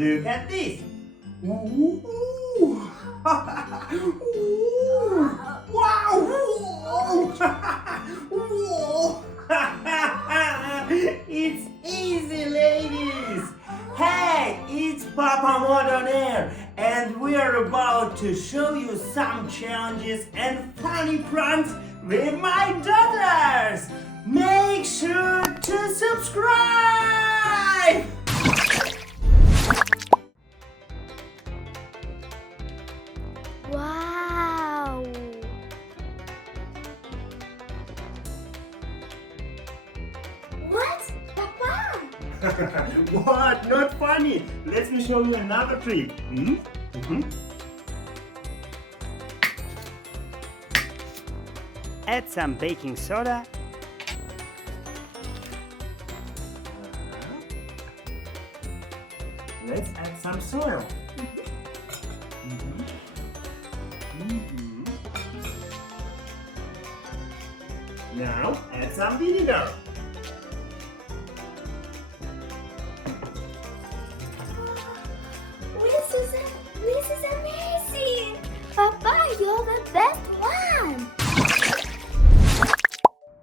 Look at this. Ooh. Ooh. Wow. Whoa. It's easy, ladies. Hey, it's Papa Montessori, and we are about to show you some challenges and funny pranks with my daughters. Make sure to subscribe. Wow! What? Papa? What? Not funny. Let me show you another trick. Add some baking soda. Let's add some soil. Now add some vinegar. This is amazing! Papa, you're the best one!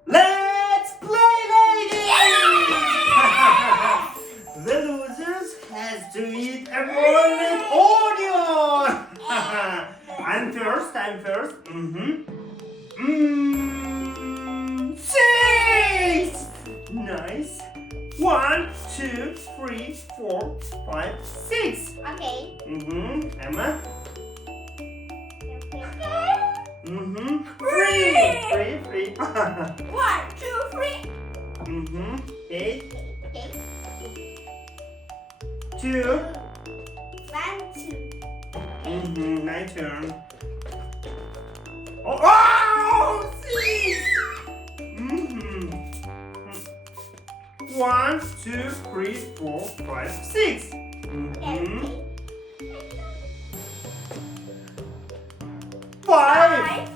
Let's play, ladies! Yes! The losers has to eat a boiled onion. I'm first. Six! Nice. 1, 2, 3, 4, 5, 6. Okay. Emma. Three. 3. 1, 2, 3. 8. Okay. 2. 1, 2. My turn. Oh, 6. 1, 2, 3, 4, 5, 6. Okay. 5.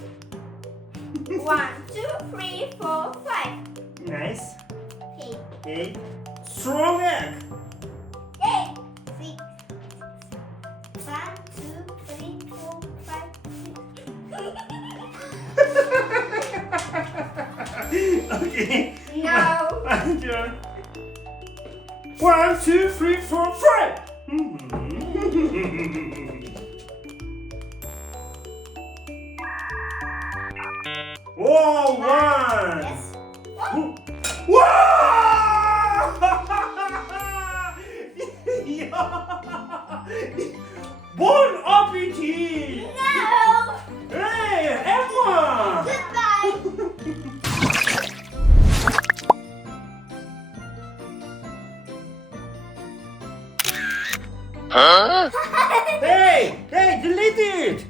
1, 2, 3, 4, 5. Nice. Okay. 8. Strong egg. 8, 6. 1, 2, 3, 4, 5, 6. Okay. No. My turn. 1, 2, 3, 4, 5. Oh, 1. Yes. Bon appetit! No. Hey, Emma! Goodbye. Hey, delete it!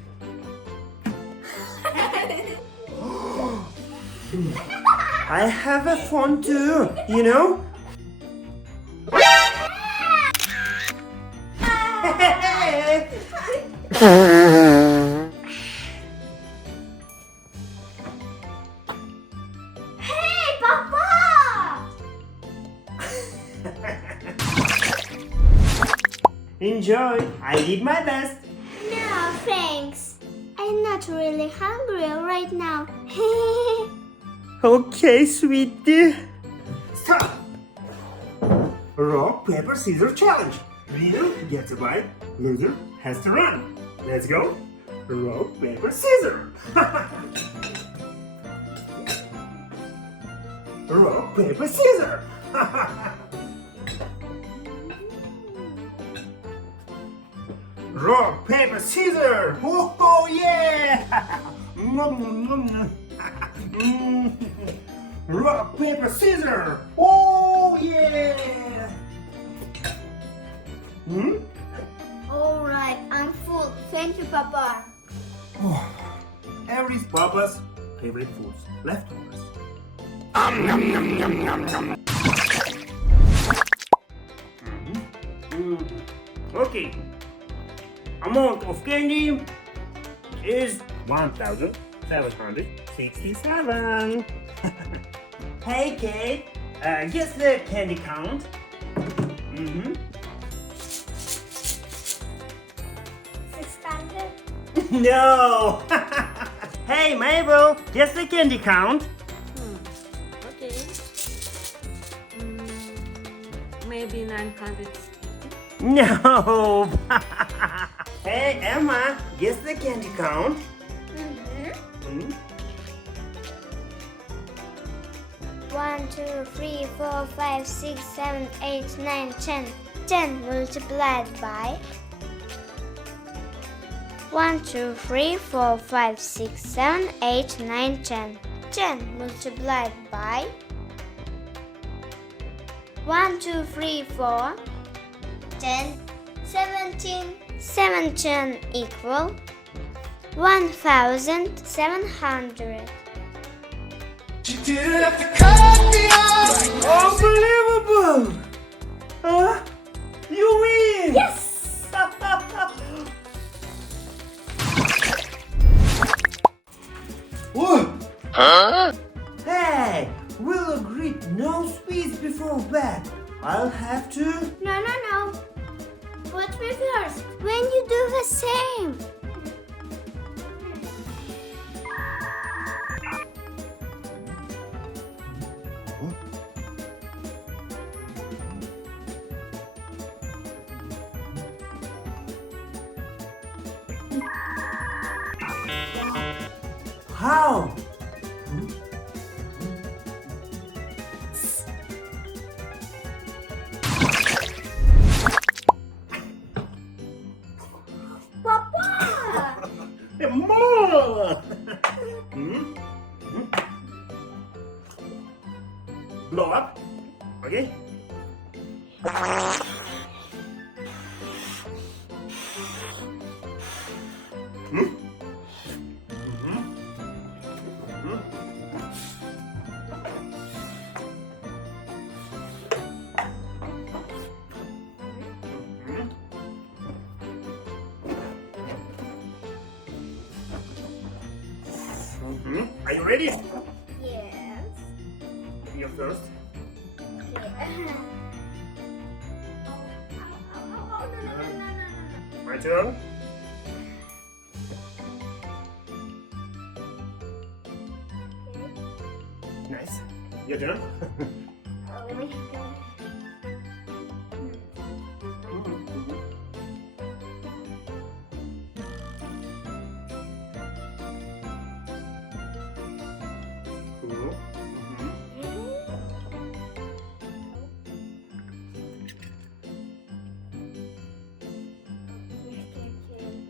I have a phone too, you know? Hey, Papa! Enjoy, I did my best. No, thanks. I'm not really hungry right now. Okay, sweetie. Stop! Rock, paper, scissors challenge. Winner gets a bite, loser has to run. Let's go. Rock, paper, scissors. Rock, paper, scissors. Rock, paper, scissors. Oh yeah! Rock, paper, scissors. Oh yeah! Alright, I'm full. Thank you, Papa. Oh, every Papa's favorite foods, leftovers. Okay. Amount of candy is 1,767. Hey, Kate. Guess the candy count. No! Hey, Mabel, guess the candy count. Okay. Maybe 900. No! Hey, Emma, guess the candy count. Hmm? 1, 2, 3, 4, 5, 6, 7, 8, 9, 10. 10 multiplied by 1, 2, 3, 4, 5, 6, 7, 8, 9, 10. 10 multiplied by 1, 2, 3, 4, 10, 17. 17 equal 1,700. Unbelievable! You win! Yes! Whoa. Hey, we'll agree no sweets before bed. I'll have to. No. Put me first. When you do the same. How? Papa! More! Blow up. Okay? Are you ready? Yes. You first. My turn. Nice. Your turn. Cool.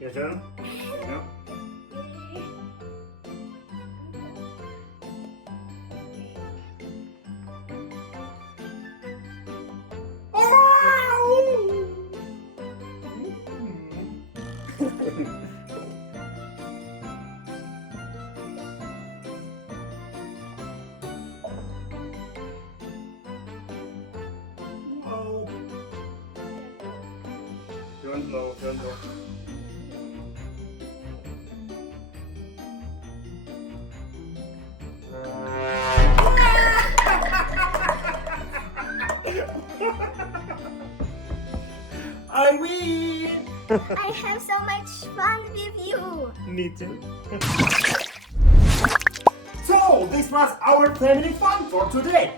Your turn. Yeah. Whoa. Don't blow. I win! I have so much fun with you. Me too. So, this was our family fun for today.